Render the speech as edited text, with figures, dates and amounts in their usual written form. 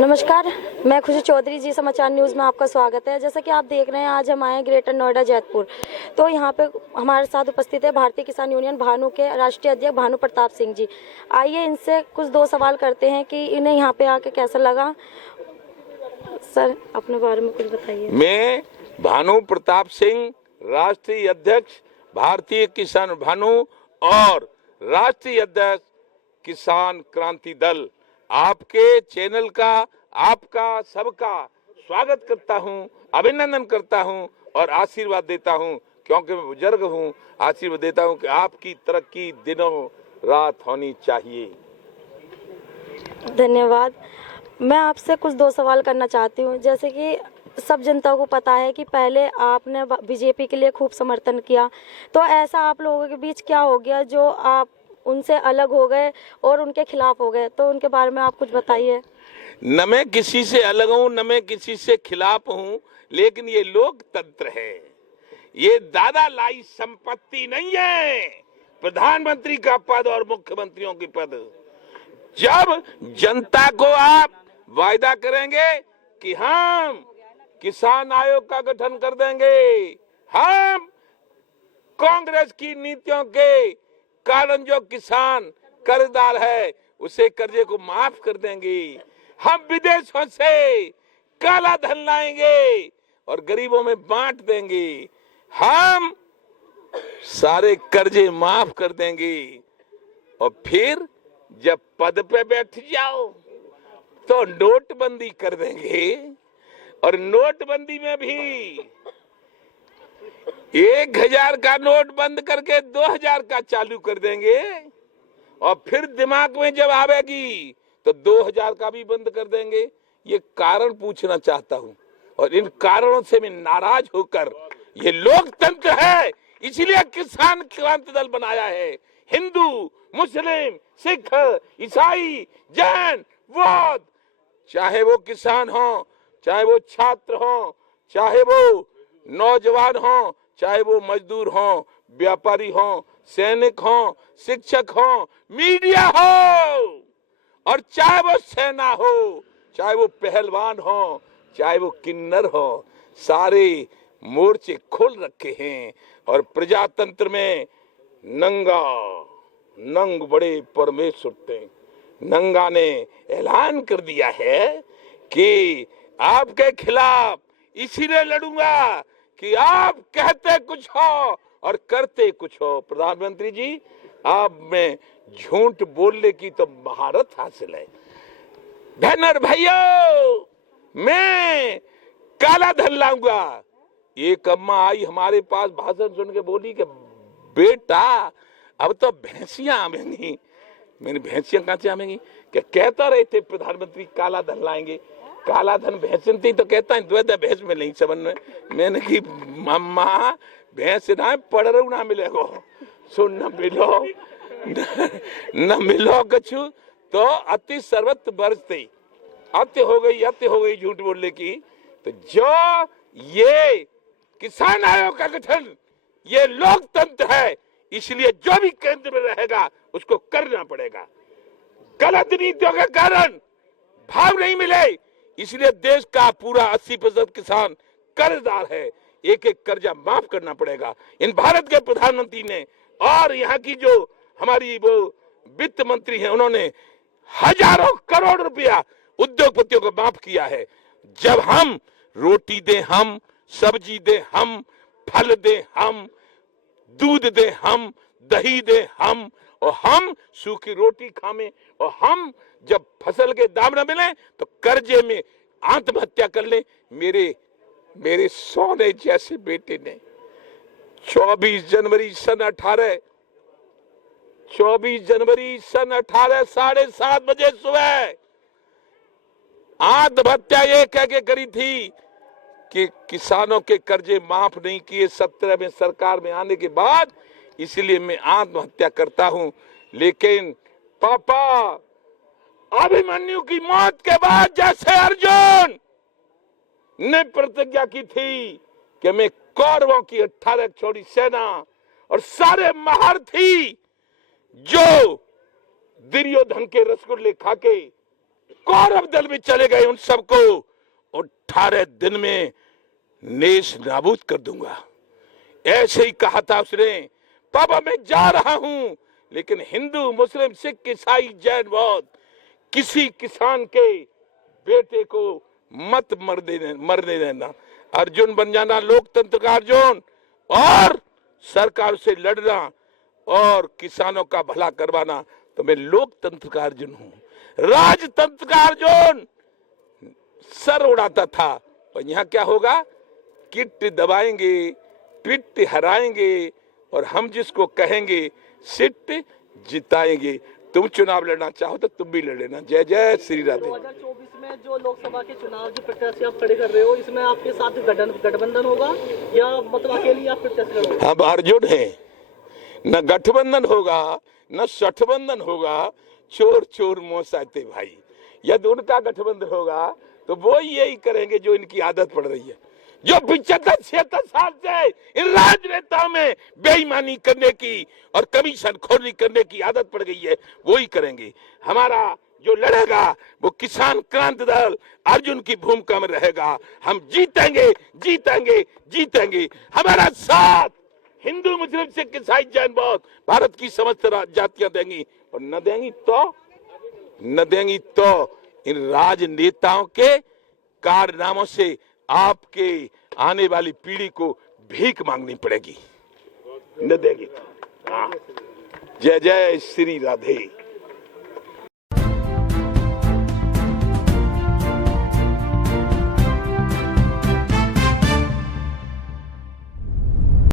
नमस्कार, मैं खुशी चौधरी जी समाचार न्यूज़ में आपका स्वागत है। जैसा कि आप देख रहे हैं, आज हम आए हैं ग्रेटर नोएडा जैतपुर। तो यहाँ पे हमारे साथ उपस्थित है भारतीय किसान यूनियन भानु के राष्ट्रीय अध्यक्ष भानु प्रताप सिंह जी। आइए इनसे कुछ दो सवाल करते हैं कि इन्हें यहाँ पे आके कैसा लगा। सर, अपने बारे में कुछ बताइए। मैं भानु प्रताप सिंह, राष्ट्रीय अध्यक्ष भारतीय किसान भानु और राष्ट्रीय अध्यक्ष किसान क्रांति दल, आपके चैनल का, आपका सबका स्वागत करता हूं, अभिनंदन करता हूं और आशीर्वाद देता हूं, क्योंकि मैं बुजुर्ग हूं। आशीर्वाद देता हूं कि आपकी तरक्की दिनों रात होनी चाहिए। धन्यवाद। मैं आपसे कुछ दो सवाल करना चाहती हूँ। जैसे कि सब जनता को पता है कि पहले आपने बीजेपी के लिए खूब समर्थन किया, तो ऐसा आप लोगों के बीच क्या हो गया जो आप उनसे अलग हो गए और उनके खिलाफ हो गए? तो उनके बारे में आप कुछ बताइए। न मैं किसी से अलग हूं, न मैं किसी से खिलाफ हूं, लेकिन ये लोकतंत्र है, ये दादा लाई संपत्ति नहीं है। प्रधानमंत्री का पद और मुख्यमंत्रियों की पद, जब जनता को आप वायदा करेंगे कि हम किसान आयोग का गठन कर देंगे, हम कांग्रेस की नीतियों के कारण जो किसान कर्जदार है उसे कर्जे को माफ कर देंगे, हम विदेशों से काला धन लाएंगे और गरीबों में बांट देंगे, हम सारे कर्जे माफ कर देंगे और फिर जब पद पे बैठ जाओ तो नोटबंदी कर देंगे। और नोटबंदी में भी 1000 का नोट बंद करके 2000 का चालू कर देंगे और फिर दिमाग में जब आवेगी तो 2000 का भी बंद कर देंगे। ये कारण पूछना चाहता हूं और इन कारणों से मैं नाराज होकर, ये लोकतंत्र है इसलिए किसान क्रांति दल बनाया है। हिंदू, मुस्लिम, सिख, ईसाई, जैन, बौद्ध, चाहे वो किसान हो, चाहे वो छात्र हो, चाहे वो नौजवान हो, चाहे वो मजदूर हो, व्यापारी हो, सैनिक हो, शिक्षक हो, मीडिया हो, और चाहे वो सेना हो, चाहे वो पहलवान हो, चाहे वो किन्नर हो, सारे मोर्चे खोल रखे हैं। और प्रजातंत्र में नंग बड़े परमेश्वर थे। नंगा ने ऐलान कर दिया है कि आपके खिलाफ इसीलिए लड़ूंगा कि आप कहते कुछ हो और करते कुछ हो। प्रधानमंत्री जी, आप में झूठ बोलने की तो महारत हासिल है। बहन और भाइयों, मैं काला धन लाऊंगा। एक अम्मा आई हमारे पास, भाषण सुन के बोली कि बेटा अब तो भैंसियां आवेंगी। मैंने भैंसियां कहां से आवेंगी? क्या कहता रहे थे प्रधानमंत्री काला धन लाएंगे, काला धन भैंस थी तो कहता है द्वैत भैंस में नहीं समझ में। मैंने की मम्मा भैंस ना पड़रू ना मिलेगो, सुन न मिलो न मिलो कछु तो अति सर्वत्र बरसते। अति हो गई झूठ बोलने की। तो जो ये किसान आयोग का गठन, ये लोकतंत्र है, इसलिए जो भी केंद्र में रहेगा उसको करना पड़ेगा। गलत नीतियों के कारण भाव नहीं मिले, इसलिए देश का पूरा 80% किसान कर्जदार है। एक एक कर्जा माफ करना पड़ेगा। इन भारत के प्रधानमंत्री ने और यहाँ की जो हमारी वो वित्त मंत्री हैं, उन्होंने हजारों करोड़ रुपया उद्योगपतियों को माफ किया है। जब हम रोटी दे, हम सब्जी दे, हम फल दे, हम दूध दे, हम दही दे, हम और हम सूखी रोटी खावे, और हम जब फसल के दाम न मिले तो कर्जे में आत्महत्या कर ले। मेरे सोने जैसे बेटे ने 24 जनवरी सन 18 7:30 बजे सुबह आत्महत्या ये कह के करी थी कि किसानों के कर्जे माफ नहीं किए 17 में सरकार में आने के बाद, इसलिए मैं आत्महत्या करता हूं। लेकिन पापा, अभिमन्यु की मौत के बाद जैसे अर्जुन ने प्रतिज्ञा की थी कि मैं कौरवों की 18 छोड़ी सेना और सारे महारथी जो दुर्योधन के रसगुल्ले खाके कौरव दल में चले गए उन सबको 18 दिन में नेश नाबूद कर दूंगा। ऐसे ही कहा था उसने। पापा मैं जा रहा हूं, लेकिन हिंदू मुस्लिम सिख ईसाई जैन बौद्ध किसी किसान के बेटे को मत मरने देना। अर्जुन बन जाना, लोकतंत्र का अर्जुन, और सरकार से लड़ना और किसानों का भला करवाना। तो मैं लोकतंत्र का अर्जुन हूं। राजतंत्र का अर्जुन सर उड़ाता था। और यहाँ क्या होगा? किट दबाएंगे, पिट हराएंगे, और हम जिसको कहेंगे सिट जिताएंगे। तुम चुनाव लड़ना चाहो तो तुम भी लड़ लेना। जय जय श्री राधे। 2024 में जो लोकसभा के चुनाव जो प्रत्याशी आप खड़े कर रहे हो, इसमें आपके साथ गठबंधन होगा या मतलब अकेले आप प्रत्याशी लड़ोगे? हम अर्जुन हैं, न गठबंधन होगा न सठबंधन होगा। चोर चोर मोसाते भाई। यदि उनका गठबंधन होगा तो वो यही करेंगे जो इनकी आदत पड़ रही है, जो 75-76 साल से इन राजनेताओं में बेईमानी करने की और कमीशन खोरी करने की आदत पड़ गई है, वो ही करेंगे। हमारा जो लड़ेगा वो किसान क्रांति दल अर्जुन की भूमिका में रहेगा। हम जीतेंगे जीतेंगे जीतेंगे। हमारा साथ हिंदू मुस्लिम सिख ईसाई जैन बौद्ध भारत की समस्त जातियां देंगी, और न देंगी तो इन राजनेताओं के कारनामों से आपके आने वाली पीढ़ी को भीख मांगनी पड़ेगी। न देंगी तो। जय जय श्री राधे।